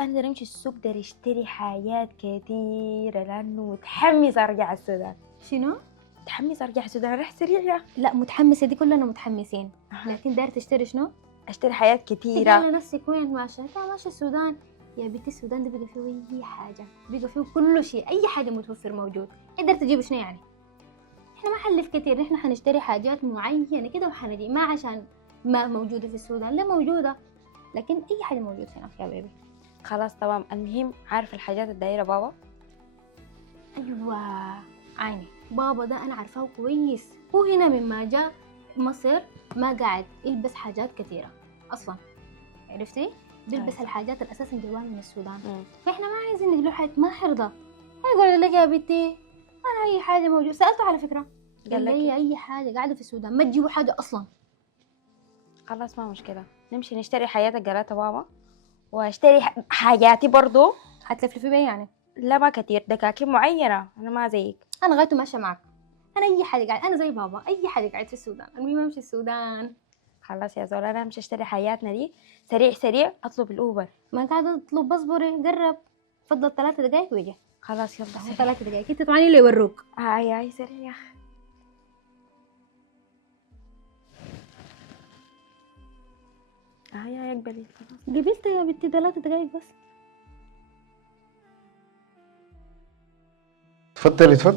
أنا نمشي السوق ده نشتري حاجات كتيرة لأنه متحمس أرجع السودان. شنو؟ متحمس أرجع السودان، رح سريع يا لا متحمسة دي كلنا متحمسين، لكن داير تشتري شنو؟ أشتري حاجات تقول كتيرة. لنفسك وين ماشية؟ ماشية السودان. يا بنتي السودان ده بقى فيه أي حاجة، بقى فيه كل شيء، أي حاجة متوفر موجود. قدر تجيب شنو يعني؟ احنا ما حنلف كتير، احنا حنشتري حاجات معينة كده وحنجي، ما عشان ما موجودة في السودان، لا موجودة، لكن أي حاجة موجودة هناك يا بيبي. خلاص تمام. المهم عارف الحاجات الدايرة بابا؟ أيوة عيني، بابا ده أنا عارفاه كويس، هو هنا مما جاء مصر ما قاعد يلبس حاجات كتيرة أصلا، عرفتي؟ بيلبس طيب. الحاجات الأساس جواه من السودان. مم. فإحنا ما عايزين نقول حاجة ما حرضى، هيقول لك يا بنتي أنا أي حاجة موجودة، سألته على فكرة قال لك لي إيه؟ أي حاجة قاعدة في السودان ما تجيبوا حاجة أصلا. خلاص ما مشكلة، نمشي نشتري حاجات قالتها بابا واشتري حاجاتي برضو. هتلفلفي بيا يعني؟ لا ما كتير، دكاكين معينة، أنا ما زيك. أنا غايته ماشية معك، أنا أي حاجة قاعد، أنا زي بابا أي حاجة قاعد في السودان، المهم أمشي السودان. خلاص يا زول، أنا أمشي أشتري حاجاتنا دي سريع سريع، أطلب الأوبر. ما قاعدة أطلب، اصبري قرب، فضل 3 دقايق ويجي. خلاص يلا هو سريع. 3 دقايق انت طبعا اللي يوروك. هاي سريع. هاي اقبلي خلاص. قبلت يا بنتي 3 دقايق بس. تفضلي تفضلي.